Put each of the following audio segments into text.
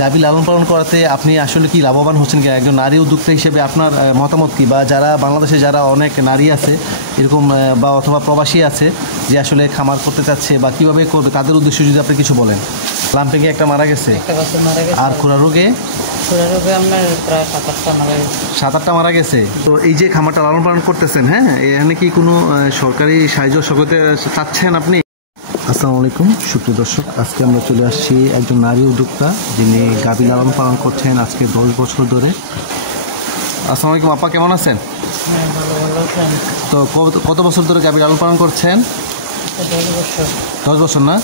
গাভী লালন পালন করাতে আপনি আসলে কি লাভবান হচ্ছেন কি? একজন নারী উদ্যোক্তা হিসেবে আপনার মতামত কি? বা যারা বাংলাদেশে যারা অনেক নারী আছে এরকম বা অথবা প্রবাসী আছে যে আসলে খামার করতে চাচ্ছে বা কীভাবে করবে, তাদের উদ্দেশ্যে যদি আপনি কিছু বলেন। লাম্পিংয়ে একটা মারা গেছে, আর খুরা রোগে আপনার প্রায় 7-8টা মারা গেছে। তো এই যে খামারটা লালন পালন করতেছেন, হ্যাঁ, এখানে কি কোনো সরকারি সাহায্য সহযোগিতা চাচ্ছেন আপনি? আসসালামু আলাইকুম সুপ্রিয় দর্শক, আজকে আমরা চলে আসছি একজন নারী উদ্যোক্তা যিনি গাভী লালন পালন করছেন আজকে 10 বছর ধরে। আসসালামু আলাইকুম আপা, কেমন আছেন? তো কত বছর ধরে গাভী লালন পালন করছেন? 10 বছর না?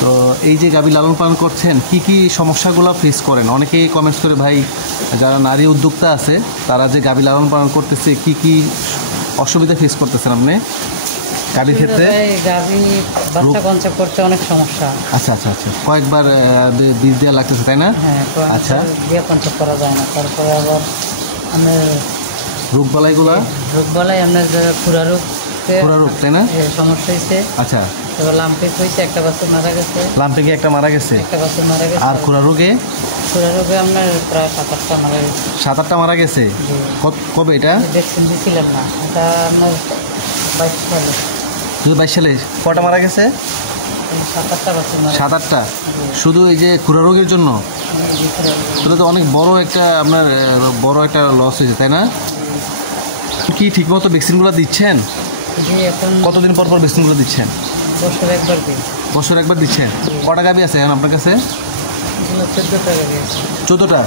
তো এই যে গাভী লালন পালন করছেন কি কি সমস্যাগুলো ফেস করেন? অনেকেই কমেন্টস করে ভাই, যারা নারী উদ্যোক্তা আছে তারা যে গাভী লালন পালন করতেছে কি কি অসুবিধা ফেস করতেছেন আপনি গাভীর ক্ষেত্রে? বাচ্চা কনসেপ্ট করতে অনেক সমস্যা। আচ্ছা আচ্ছা আচ্ছা, কয়েকবার বীজ দেওয়া লাগতেছে তাই না? হ্যাঁ, আচ্ছা, দিয়ে কনসেপ্ট করা যায় না। তারপরে আবার আমাদের রোগবালাইগুলো আপনার খুরা রোগ তাই না? সমস্যা হয়েছে। আচ্ছা, এবার লাম্পিং হয়েছে, একটা বাচ্চা মারা গেছে। লাম্পিংয়ে একটা মারা গেছে, একটা বাচ্চা মারা গেছে। আর খুরা রোগে আপনার প্রায় 7-8টা মারা গেছে। 7-8টা মারা গেছে। কবে এটা? ভ্যাকসিন দিয়েছিলাম না, এটা আপনার 22 সালে। 22 সালে কটা মারা গেছে? 7-8টা বাচ্চা মারা। 7-8টা শুধু এই যে খুরা রোগের জন্য? তাহলে তো অনেক বড় একটা আপনার একটা লস হয়েছে তাই না? কি ঠিকমতো ভ্যাকসিনগুলো দিচ্ছেন? কতদিন পর পর ভ্যাকসিনগুলো দিচ্ছেন? বছর একবার দিচ্ছেন। কটা গাভী আছে এখন আপনার কাছে? 14টা।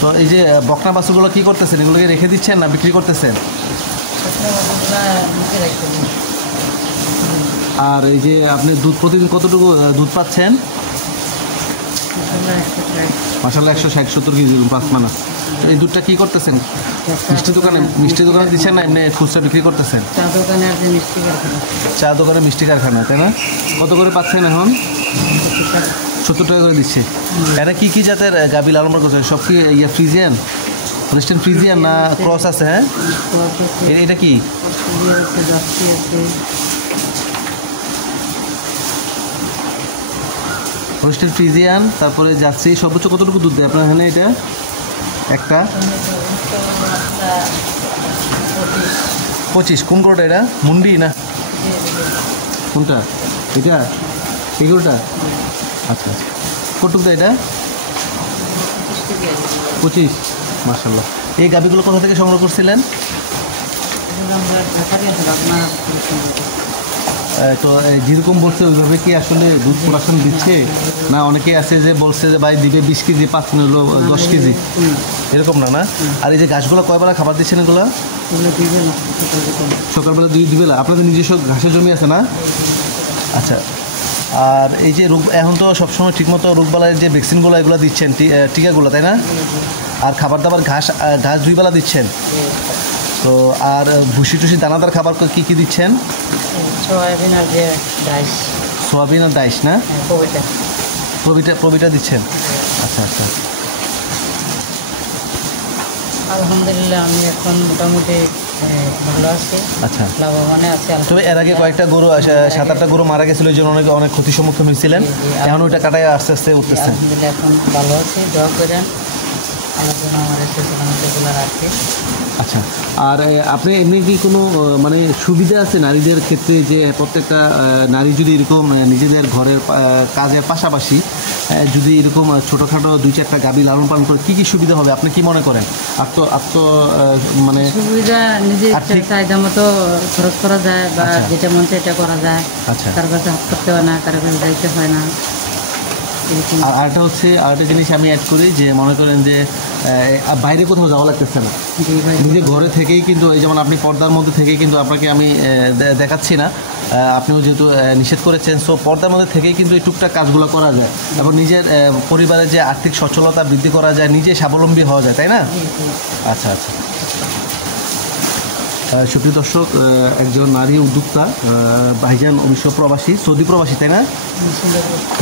তো এই যে বকনা বাছুরগুলো কি করতেছেন? এগুলোকে রেখে দিচ্ছেন না বিক্রি করতেছেন? আর এই যে আপনি দুধ প্রতিদিন কতটুকু দুধ পাচ্ছেন? মাশাআল্লাহ 160-170 কেজি পাঁচ মানা। এই দুধটা কি করতেছেন? মিষ্টি দোকানে দিচ্ছেন না এমনি খুচরা বিক্রি করতেছেন? চা দোকানে মিষ্টি কারখানা তাই না? কত করে পাচ্ছেন এখন? 70 টাকা করে দিচ্ছে। এটা কি কি জাতের গাভী লালন পালন করছেন? সব কি ফ্রিজিয়ান, হলস্টাইন ফ্রিজিয়ান না ক্রস আছে? হ্যাঁ, এটা কি? হলস্টাইন ফ্রিজিয়ান, তারপরে জার্সি। সর্বোচ্চ কতটুকু দুধ দেয় আপনার এখানে এটা? একটা 25। কোন গরুটা এটা? মুন্ডি না কোনটা? এটা এই গরুটা? আচ্ছা আচ্ছা, কতটুকু দেয় এটা? 25। মাশাআল্লাহ। এই গাভীগুলো কোথা থেকে সংগ্রহ করছিলেন? তো যেরকম বলছে ওইভাবে কি আসলে দুধ প্রোডাকশন দিচ্ছে না? অনেকেই আছে যে বলছে যে ভাই দিবে 20 কেজি, 10 কেজি, এরকম না না? আর এই যে গাছগুলো কয়বেলা খাবার দিচ্ছেন এগুলো? সকালবেলা 2 বেলা। আপনাদের নিজস্ব ঘাসের জমি আছে না? আচ্ছা। আর এই যে রোগ, এখন তো সবসময় ঠিকমতো রোগবালাইয়ের যে ভ্যাকসিনগুলো এগুলো দিচ্ছেন, টিকাগুলো তাই না? আর খাবার দাবার ঘাস 2 বেলা দিচ্ছেন। তো আর ভুসি টুসি দানাদার খাবার কি কি দিচ্ছেন? সোয়াবিন আর ডাইস না? প্রবিটা দিচ্ছেন। আচ্ছা আচ্ছা, আলহামদুলিল্লাহ আমি এখন মোটামুটি ভালো আছি। আচ্ছা, লাভবানে আছি। তবে এর আগে কয়েকটা গরু 7-8টা গরু মারা গেছিল, ওই জন্য অনেক ক্ষতির সম্মুখীন হয়েছিলেন। এখন ওইটা কাটায় আস্তে আস্তে উঠতেছেন। আলহামদুলিল্লাহ এখন ভালো আছি, দোয়া করেন আলোচনা আমার সেগুলো রাখছি। আচ্ছা, আর আপনি এমনি কি কোনো মানে সুবিধা আছে নারীদের ক্ষেত্রে যে প্রত্যেকটা নারী যদি এরকম নিজেদের ঘরের কাজের পাশাপাশি যদি এরকম ছোটোখাটো 2-4টা গাভী লালন পালন করে কী কী সুবিধা হবে আপনি কি মনে করেন? মানে সুবিধা নিজের চাহিদা মতো খরচ করা যায় বা যেটা মন চায় এটা করা যায়। আচ্ছা, কারো কাছে হাত করতে হয় না, কারো কাছে যাইতে হয় না। আর আরেকটা জিনিস আমি অ্যাড করি যে মনে করেন যে বাইরে কোথাও যাওয়া লাগতেছে না, নিজে ঘরে থেকেই কিন্তু এই যেমন আপনি পর্দার মধ্যে থেকেই কিন্তু আপনাকে আমি দেখাচ্ছি না, আপনিও যেহেতু নিষেধ করেছেন, সো পর্দার মধ্যে থেকেই কিন্তু এই টুকটাক কাজগুলো করা যায় এবং নিজের পরিবারের যে আর্থিক সচ্ছলতা বৃদ্ধি করা যায়, নিজে স্বাবলম্বী হওয়া যায় তাই না? আচ্ছা আচ্ছা, সুপ্রিয় দর্শক, একজন নারী উদ্যোক্তা, ভাইজান অবশ্য প্রবাসী, সৌদি প্রবাসী তাই না,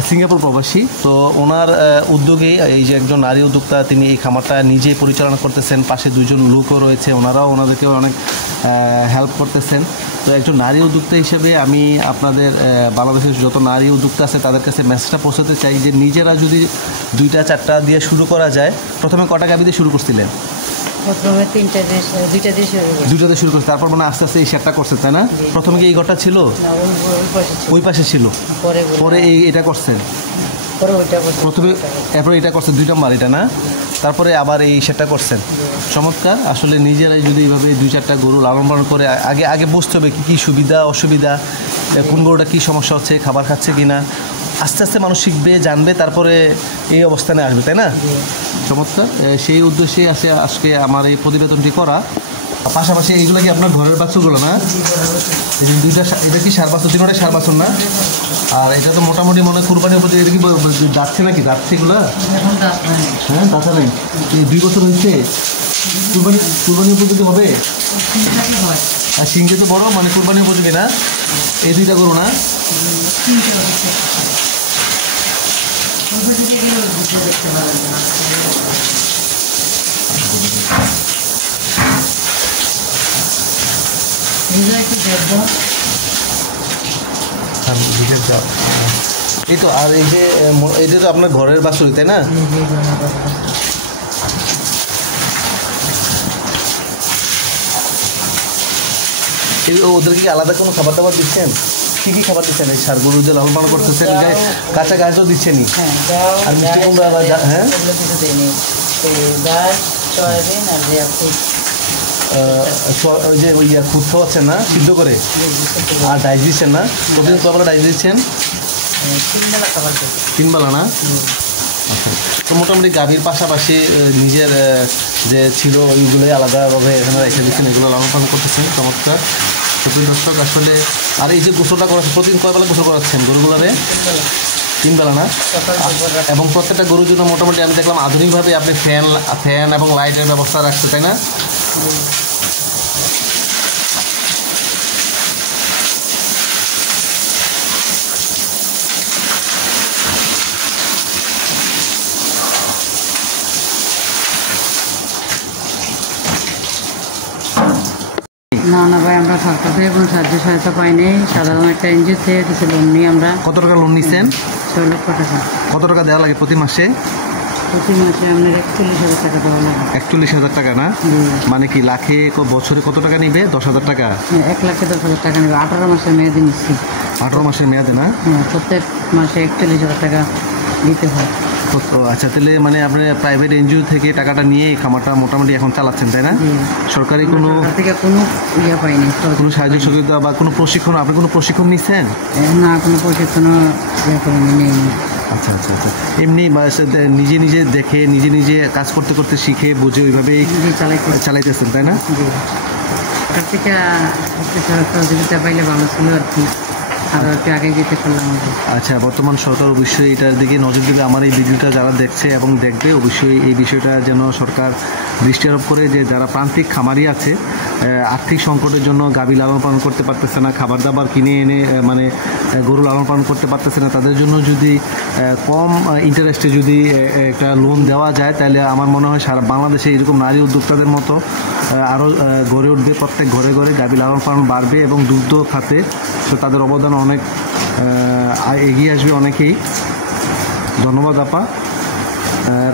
সিঙ্গাপুর প্রবাসী। তো ওনার উদ্যোগে এই যে একজন নারী উদ্যোক্তা, তিনি এই খামারটা নিজে পরিচালনা করতেছেন, পাশে দুজন লোকও রয়েছে, ওনারাও ওনাদেরকে অনেক হেল্প করতেছেন। তো একজন নারী উদ্যোক্তা হিসেবে আমি আপনাদের বাংলাদেশের যত নারী উদ্যোক্তা আছে তাদের কাছে মেসেজটা পৌঁছাতে চাই যে নিজেরা যদি 2-4টা দিয়ে শুরু করা যায়। প্রথমে কটা গাভী দিয়ে শুরু করছিলেন? প্রথমে দুইটা দিয়ে শুরু করছে, তারপর মানে আস্তে আস্তে এই সেটটা করছে তাই না? প্রথমে কি এই ঘরটা ছিল? ওই পাশে ছিল, পরে এটা করছেন প্রথমে, এরপরে এটা করছেন 2 নম্বর এটা না, তারপরে আবার এই সেটটা করছেন। চমৎকার। আসলে নিজেরাই যদি এইভাবে 2-4টা গরু লালন পালন করে আগে বুঝতে হবে কী সুবিধা অসুবিধা, কোন গরুটা কী সমস্যা হচ্ছে, খাবার খাচ্ছে কি না, আস্তে আস্তে মানুষ শিখবে, জানবে, তারপরে এই অবস্থানে আসবে তাই না? চমৎকার। সেই উদ্দেশ্যে আছে আজকে আমার এই প্রতিবেদনটি করা। পাশাপাশি এইগুলো কি আপনার ঘরের বাছুরগুলো না? এই যে দুইটা, এটা কি সার বাছুর? তিনটাই সার বাছুর না? আর এটা তো মোটামুটি মনে হয় কুরবানির উপর এটা কি যাচ্ছে নাকি? যাচ্ছে এগুলো? হ্যাঁ, দাঁতা নেই। এই 2 বছর হয়েছে, কুরবানির উপযোগী হবে। আর সিংকে তো বড়, মানে কুরবানির উপযোগী না? এই 2টা গরু না? এই তো, আর এই যে এটা তো আপনার ঘরের বাছুর তাই না? ওদেরকে কি আলাদা কোনো খাবার দাবার দিচ্ছেন? কি খাবার দিচ্ছেন? এই সার গরু যে লালন পালন করতেছেন, কাঁচা গাছও দিচ্ছেনি? আর মিষ্টি কুমড়া? হ্যাঁ, ওই যে ওই খুদ খাওয়াচ্ছেন না সিদ্ধ করে? আর ডাইস দিচ্ছেন না? প্রতিদিন কবেলা ডাইস দিচ্ছেন? 3 বেলা না? আচ্ছা। তো মোটামুটি গাভীর পাশাপাশি নিজের যে ছিল ওইগুলোই আলাদাভাবে এখানে রেখে দিচ্ছেন, এগুলো লালন পালন করতেছেন। চমৎকার। সুপ্রিয় দর্শক, আসলে আর এই যে গোসলটা করাচ্ছেন, প্রতিদিন কয় বেলা গোসল করাচ্ছেন গরুগুলোরে? 3 বেলা না? এবং প্রত্যেকটা গরুর জন্য মোটামুটি আমি দেখলাম আধুনিকভাবে আপনি ফ্যান এবং লাইটের ব্যবস্থা রাখছে তাই না? না ভাই, আমরা সরকার থেকে কোনো সাহায্য সহায়তা পাইনি। সাধারণ একটা এনজিও থেকে কিছু লোন নিয়ে আমরা। কত টাকা লোন নিচ্ছেন? 6 লক্ষ টাকা। কত টাকা দেওয়া লাগে প্রতি মাসে? প্রতি মাসে আপনার 41,000 টাকা দেওয়া লাগে। 41,000 টাকা না? মানে কি লাখে বছরে কত টাকা নিবে? 10,000 টাকা? 1,10,000 টাকা নেবে। 18 মাসের মেয়াদে নিচ্ছি। 18 মাসের মেয়াদে না? প্রত্যেক মাসে 41,000 টাকা দিতে হয়। আচ্ছা, তাহলে মানে আপনি প্রাইভেট এনজিও থেকে টাকাটা নিয়ে এই খামারটা মোটামুটি এখন চালাচ্ছেন তাই না? সরকারি কোনো থেকে কোনো ইয়ে পাইনি, কোনো সাহায্য সুবিধা বা কোনো প্রশিক্ষণ? আপনি কোনো প্রশিক্ষণ নিচ্ছেন? না, কোনো প্রশিক্ষণও ইয়ে করিনি, নেইনি। আচ্ছা আচ্ছা আচ্ছা। এমনি নিজে নিজে দেখে নিজে নিজে কাজ করতে করতে শিখে বুঝে ওইভাবেই চালাইতেছেন তাই না? সরকার থেকে সহযোগিতা পাইলে ভালো ছিল আর কি, আরও একটু আগে যেতে পারলাম। আচ্ছা, বর্তমান সরকার অবশ্যই এটার দিকে নজর দেবে। আমার এই ভিডিওটা যারা দেখছে এবং দেখবে, অবশ্যই এই বিষয়টা যেন সরকার দৃষ্টি আরোপ করে, যে যারা প্রান্তিক খামারি আছে, আর্থিক সংকটের জন্য গাভী লালন পালন করতে পারতেছে না, খাবার দাবার কিনে এনে মানে গরু লালন পালন করতে পারতেছে না, তাদের জন্য যদি কম ইন্টারেস্টে যদি একটা লোন দেওয়া যায়, তাহলে আমার মনে হয় সারা বাংলাদেশে এরকম নারী উদ্যোক্তাদের মতো আরও গড়ে উঠবে। প্রত্যেক ঘরে ঘরে গাভী লালন পালন বাড়বে এবং দুগ্ধ খাতে তাদের অবদান অনেক এগিয়ে আসবে অনেকেই। ধন্যবাদ আপা।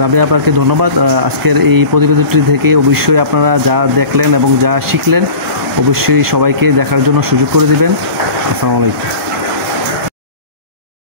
রাবিয়া আপাকে ধন্যবাদ। আজকের এই প্রতিবেদনটি থেকে অবশ্যই আপনারা যা দেখলেন এবং যা শিখলেন অবশ্যই সবাইকে দেখার জন্য সুযোগ করে দিবেন। আসসালামু আলাইকুম।